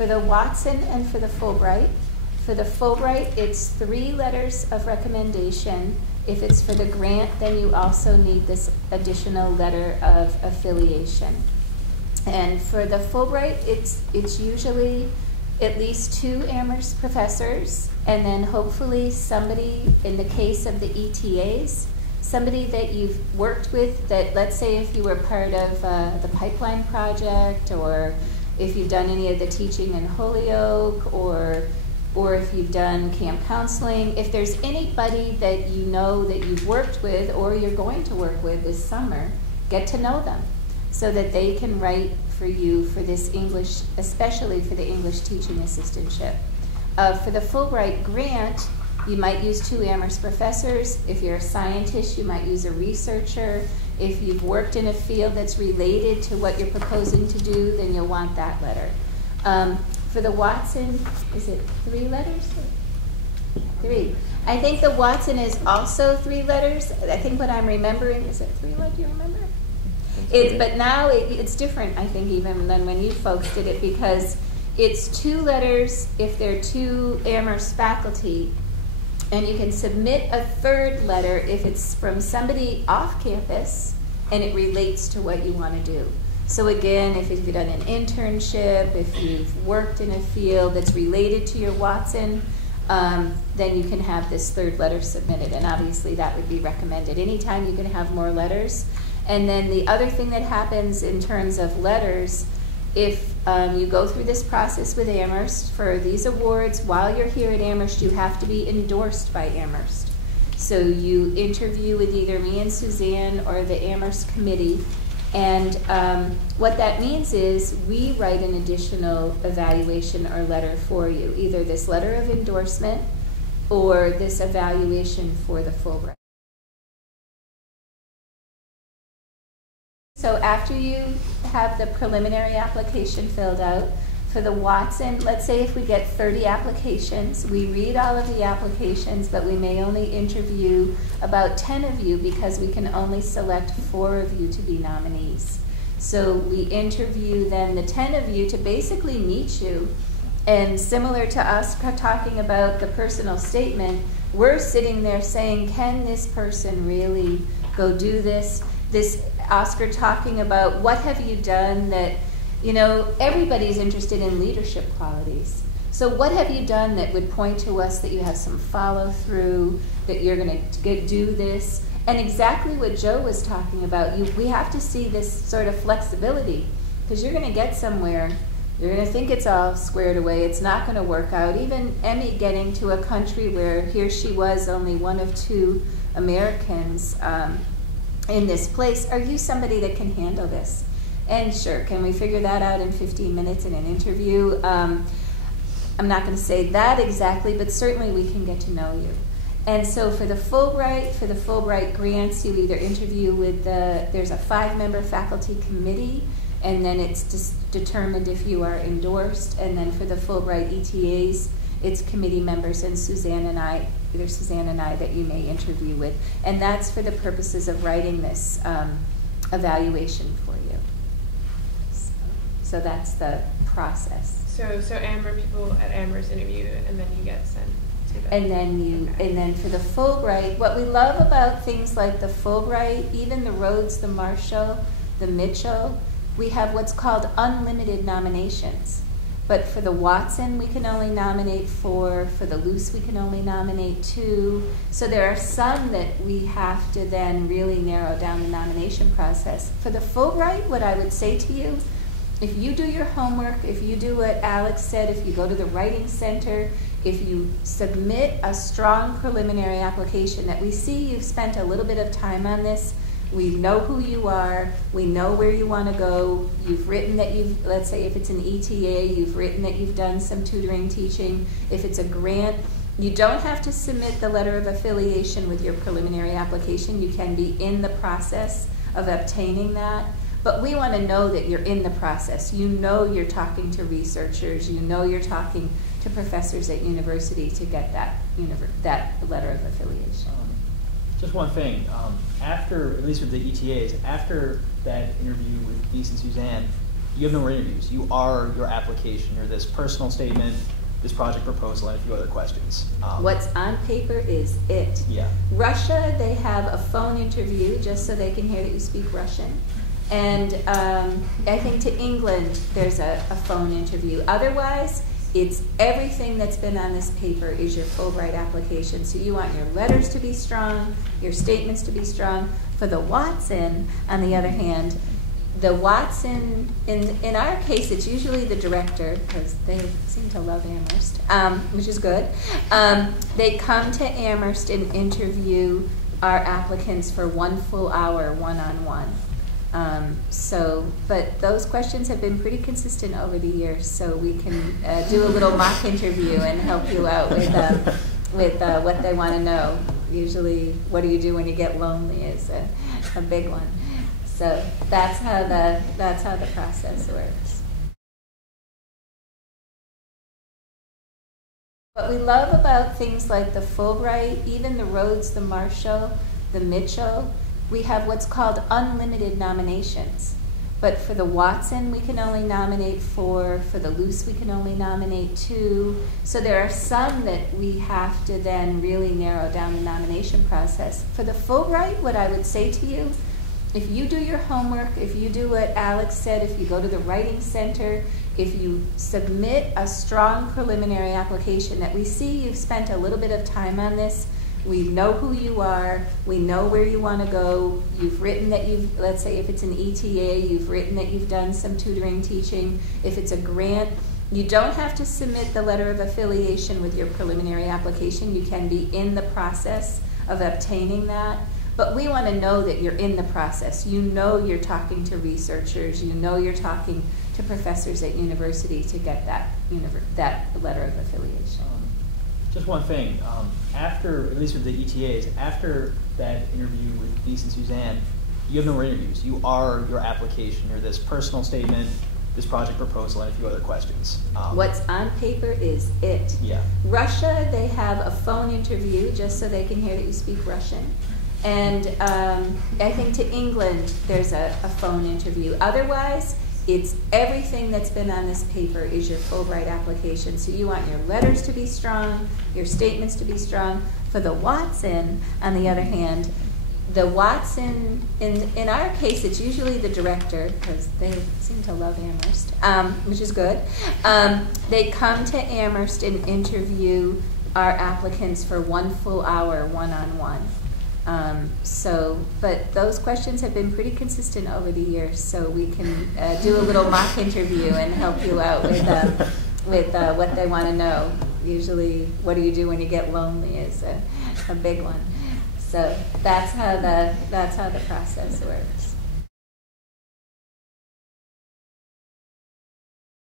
For the Watson and for the Fulbright, it's 3 letters of recommendation. If it's for the grant, then you also need this additional letter of affiliation. And for the Fulbright, it's usually at least 2 Amherst professors, and then hopefully somebody, in the case of the ETAs, somebody that you've worked with that, let's say if you were part of the Pipeline Project, or if you've done any of the teaching in Holyoke, or if you've done camp counseling, if there's anybody that you know that you've worked with or you're going to work with this summer, get to know them so that they can write for you for this English, especially for the English teaching assistantship. For the Fulbright grant, you might use 2 Amherst professors. If you're a scientist, you might use a researcher. If you've worked in a field that's related to what you're proposing to do, then you'll want that letter. For the Watson, is it 3 letters? 3. I think the Watson is also 3 letters. I think what I'm remembering, is it 3 letters? Do you remember? But now it's different, I think, even than when you folks did it, because it's 2 letters if they're 2 Amherst faculty, and you can submit a 3rd letter if it's from somebody off campus and it relates to what you want to do. So again, if you've done an internship, if you've worked in a field that's related to your Watson, then you can have this 3rd letter submitted, and obviously that would be recommended. Anytime you can have more letters. And then the other thing that happens in terms of letters, if you go through this process with Amherst for these awards, while you're here at Amherst, you have to be endorsed by Amherst. So you interview with either me and Suzanne or the Amherst committee, and what that means is we write an additional evaluation or letter for you, either this letter of endorsement or this evaluation for the Fulbright. So after you have the preliminary application filled out, for the Watson, let's say if we get 30 applications, we read all of the applications, but we may only interview about 10 of you because we can only select 4 of you to be nominees. So we interview then the 10 of you to basically meet you, and similar to us talking about the personal statement, we're sitting there saying, can this person really go do this? This Oscar talking about what have you done that, you know, everybody's interested in leadership qualities. So what have you done that would point to us that you have some follow through, that you're going to do this? And exactly what Joe was talking about, we have to see this sort of flexibility, because you're going to get somewhere, you're going to think it's all squared away, it's not going to work out. Even Emmy getting to a country where here she was only one of 2 Americans in this place, are you somebody that can handle this? And sure, can we figure that out in 15 minutes in an interview? I'm not going to say that exactly, but certainly we can get to know you. And so for the Fulbright grants, you either interview with there's a 5-member faculty committee, and then it's just determined if you are endorsed. And then for the Fulbright ETAs, it's committee members and Suzanne and I that you may interview with. And that's for the purposes of writing this evaluation for you. So that's the process. So people at Amherst interview, and then you get sent to them. And then for the Fulbright, what we love about things like the Fulbright, even the Rhodes, the Marshall, the Mitchell, we have what's called unlimited nominations. But for the Watson, we can only nominate 4. For the Luce, we can only nominate 2. So there are some that we have to then really narrow down the nomination process. For the Fulbright, what I would say to you, if you do your homework, if you do what Alex said, if you go to the Writing Center, if you submit a strong preliminary application that we see you've spent a little bit of time on this, we know who you are, we know where you want to go, you've written that you've, let's say if it's an ETA, you've written that you've done some tutoring teaching. If it's a grant, you don't have to submit the letter of affiliation with your preliminary application. You can be in the process of obtaining that. But we want to know that you're in the process. You know you're talking to researchers, you know you're talking to professors at university to get that letter of affiliation. Just one thing, after, at least with the ETAs, after that interview with Denise and Suzanne, you have no more interviews. You are your application, or this personal statement, this project proposal, and a few other questions. What's on paper is it. Yeah. Russia, they have a phone interview just so they can hear that you speak Russian. And I think to England, there's a phone interview. Otherwise, it's everything that's been on this paper is your Fulbright application. So you want your letters to be strong, your statements to be strong. For the Watson, on the other hand, the Watson, in our case, it's usually the director, because they seem to love Amherst, which is good. They come to Amherst and interview our applicants for 1 full hour, one-on-one. But those questions have been pretty consistent over the years, so we can do a little mock interview and help you out with what they want to know. Usually, what do you do when you get lonely is a big one. So that's how the process works. What we love about things like the Fulbright, even the Rhodes, the Marshall, the Mitchell, we have what's called unlimited nominations. But for the Watson, we can only nominate 4. For the Luce, we can only nominate 2. So there are some that we have to then really narrow down the nomination process. For the Fulbright, what I would say to you, if you do your homework, if you do what Alex said, if you go to the Writing Center, if you submit a strong preliminary application that we see you've spent a little bit of time on this, we know who you are, we know where you want to go, you've written that you've, let's say if it's an ETA, you've written that you've done some tutoring teaching. If it's a grant, you don't have to submit the letter of affiliation with your preliminary application. You can be in the process of obtaining that. But we want to know that you're in the process. You know you're talking to researchers. You know you're talking to professors at university to get that letter of affiliation. Just one thing. After, at least with the ETAs, after that interview with Denise and Suzanne, you have no more interviews. You are your application, or this personal statement, this project proposal, and a few other questions. What's on paper is it. Yeah. Russia, they have a phone interview just so they can hear that you speak Russian. And I think to England, there's a phone interview. Otherwise, it's everything that's been on this paper is your Fulbright application. So you want your letters to be strong, your statements to be strong. For the Watson, on the other hand, the Watson, in our case, it's usually the director, because they seem to love Amherst, which is good. They come to Amherst and interview our applicants for 1 full hour, one-on-one. But those questions have been pretty consistent over the years, so we can do a little mock interview and help you out with what they want to know. Usually, what do you do when you get lonely is a big one. So that's how the process works.